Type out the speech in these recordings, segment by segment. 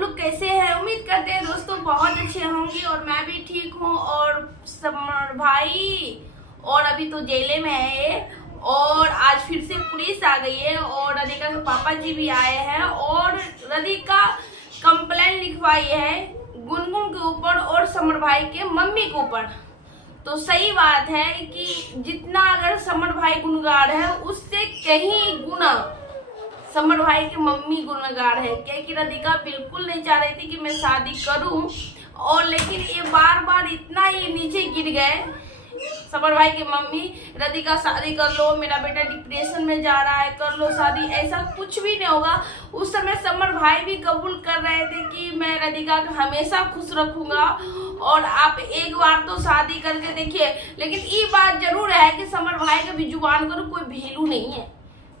लोग कैसे हैं? उम्मीद करते हैं दोस्तों बहुत अच्छे होंगे और मैं भी ठीक हूँ। और समर भाई और अभी तो जेले में है और आज फिर से पुलिस आ गई है और राधिका के पापा जी भी आए हैं और राधिका कंप्लेंट लिखवाई है गुनगुन के ऊपर और समर भाई के मम्मी के ऊपर। तो सही बात है कि जितना अगर समर भाई गुनहगार है उससे कहीं गुना समर भाई की मम्मी गुनहगार है, क्योंकि राधिका बिल्कुल नहीं चाह रही थी कि मैं शादी करूं और लेकिन ये बार बार इतना ये नीचे गिर गए समर भाई की मम्मी, राधिका शादी कर लो, मेरा बेटा डिप्रेशन में जा रहा है, कर लो शादी, ऐसा कुछ भी नहीं होगा। उस समय समर भाई भी कबूल कर रहे थे कि मैं राधिका को हमेशा खुश रखूंगा और आप एक बार तो शादी करके देखिए। लेकिन ये बात जरूर है कि समर भाई के भी जुबान का कोई वैल्यू नहीं है,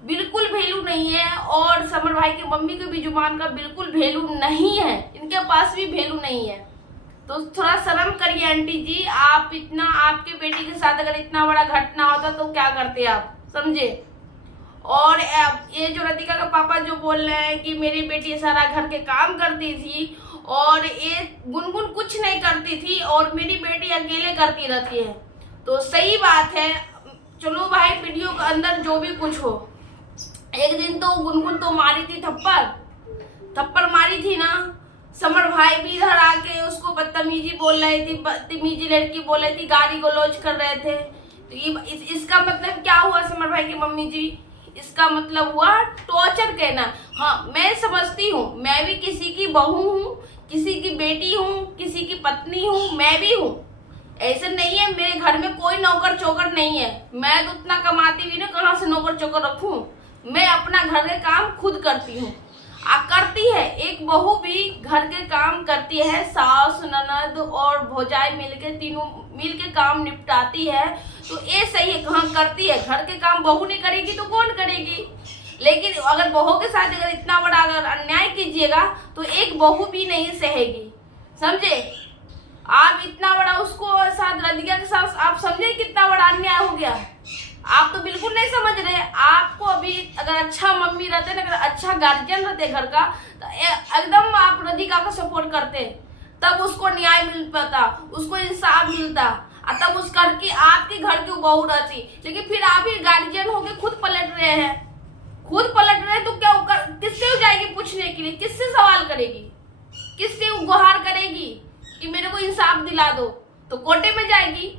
बिल्कुल वैल्यू नहीं है और समर भाई की मम्मी के भी जुबान का बिल्कुल वैल्यू नहीं है, इनके पास भी वैल्यू नहीं है। तो थोड़ा शर्म करिए आंटी जी, आप इतना आपके बेटी के साथ अगर इतना बड़ा घटना होता तो क्या करते आप, समझे। और ये जो राधिका का पापा जो बोल रहे हैं कि मेरी बेटी सारा घर के काम करती थी और ये गुनगुन कुछ नहीं करती थी और मेरी बेटी अकेले करती रहती है, तो सही बात है। चलो भाई वीडियो के अंदर जो भी कुछ हो, एक दिन तो गुनगुन तो मारी थी थप्पड़ मारी थी ना, समर भाई भी इधर आके उसको बदतमीजी बोल रही थी, बदतमीजी लड़की बोल रही थी, गाली गलौज कर रहे थे। तो ये इसका मतलब क्या हुआ समर भाई की मम्मी जी, इसका मतलब हुआ टॉर्चर कहना। हाँ मैं समझती हूँ, मैं भी किसी की बहू हूँ, किसी की बेटी हूँ, किसी की पत्नी हूँ, मैं भी हूँ, ऐसे नहीं है मेरे घर में कोई नौकर चौकर नहीं है। मैं तो उतना कमाती हुई ना, कहाँ से नौकर चौकर रखूं, मैं अपना घर के काम खुद करती हूँ। करती है एक बहू भी घर के काम करती है, सास ननद और भौजाई मिलके तीनों मिलके काम निपटाती है, तो ये सही है, कहाँ करती है। घर के काम बहू नहीं करेगी तो कौन करेगी। लेकिन अगर बहू के साथ अगर इतना बड़ा अगर अन्याय कीजिएगा तो एक बहू भी नहीं सहेगी, समझे। आप इतना बड़ा उसको साथ राधिका के साथ आप समझे कितना बड़ा अन्याय हो गया। आप तो बिल्कुल नहीं समझ रहे। आपको अभी अगर अच्छा मम्मी रहते ना, अगर अच्छा गार्जियन रहते घर का, तो एकदम आप राधिका को सपोर्ट करते, तब उसको न्याय मिल पाता, उसको इंसाफ मिलता, तब उस घर की आपके घर की बहू रहती। लेकिन फिर आप ही गार्जियन होके खुद पलट रहे हैं, तो क्या किससे जाएगी पूछने के लिए, किससे सवाल करेगी, किससे गुहार करेगी कि मेरे को इंसाफ दिला दो, तो कोर्टे में जाएगी।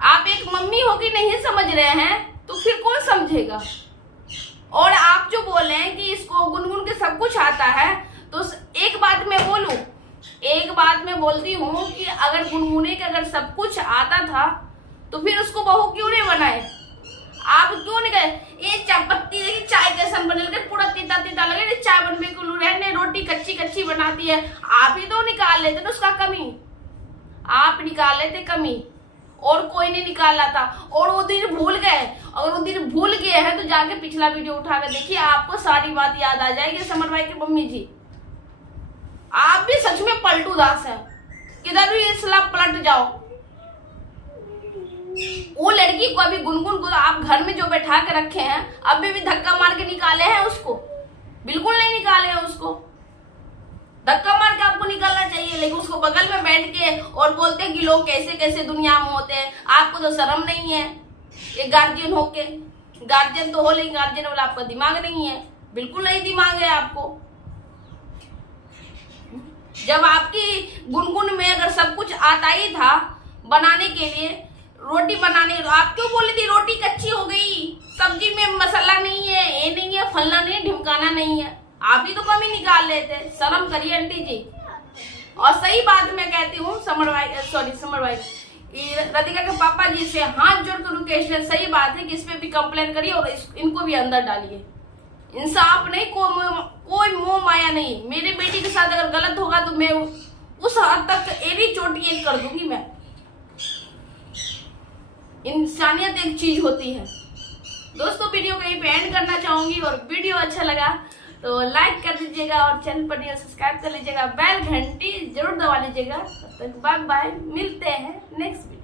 आप एक मम्मी हो कि नहीं समझ रहे हैं, तो फिर कौन समझेगा। और आप जो बोल रहे हैं कि इसको गुनगुन के सब कुछ आता है, तो एक बात मैं बोलूं, एक बात मैं बोलती हूँ कि अगर गुनगुने के अगर सब कुछ आता था तो फिर उसको बहू क्यों नहीं बनाए। आप क्यों नहीं गए, ये चायपत्ती देखिए चाय कैसन बने लगे, पूरा तीता तीता लगे, चाय बनने को रहने, रोटी कच्ची कच्ची बनाती है, आप ही तो निकाल लेते ना उसका कमी, आप निकाल लेते कमी और कोई नहीं निकाला था। और वो दिन भूल गए, अगर वो दिन भूल गए हैं तो जाके पिछला वीडियो उठा कर देखिए, आपको सारी बात याद आ जाएगी। समर भाई की मम्मी जी आप भी सच में पलटू दास है, किधर भी इसला पलट जाओ। वो लड़की को अभी गुनगुन को आप घर में जो बैठा के रखे हैं, अभी भी धक्का मार के निकाले हैं उसको, बिल्कुल नहीं निकाले हैं उसको। धक्का मार के आपको निकालना चाहिए, लेकिन उसको बगल में बैठ के और बोलते हैं कि लोग कैसे कैसे दुनिया में होते हैं। आपको तो शर्म नहीं है, एक गार्जियन होके, गार्जियन तो हो लेकिन गार्जियन वाला आपका दिमाग नहीं है, बिल्कुल नहीं दिमाग है आपको। जब आपकी गुनगुन में अगर सब कुछ आता ही था बनाने के लिए, रोटी बनाने, आप क्यों बोले थी रोटी कच्ची हो गई, सब्जी में मसाला नहीं है, ये नहीं है, फलना नहीं, ढिमकाना नहीं है, आप ही तो कमी निकाल लेते। शर्म करिए आंटी जी। और सही बात मैं कहती हूँ समर भाई राधिका के पापा जी से हाथ जोड़ कर रिक्वेस्ट है, सही बात है कि इस पे भी कंप्लेन करिए और इनको भी अंदर डालिए। इंसाफ नहीं, कोई मोह माया नहीं। मेरे बेटी के साथ अगर गलत होगा तो मैं उस हद तक एरी चोटी कर दूंगी। मैं इंसानियत एक चीज होती है। दोस्तों वीडियो को यहीं पे एंड करना चाहूंगी और वीडियो अच्छा लगा तो लाइक कर दीजिएगा और चैनल पर सब्सक्राइब कर लीजिएगा, बेल घंटी जरूर दबा लीजिएगा। तब तक बाय बाय, मिलते हैं नेक्स्ट वीडियो।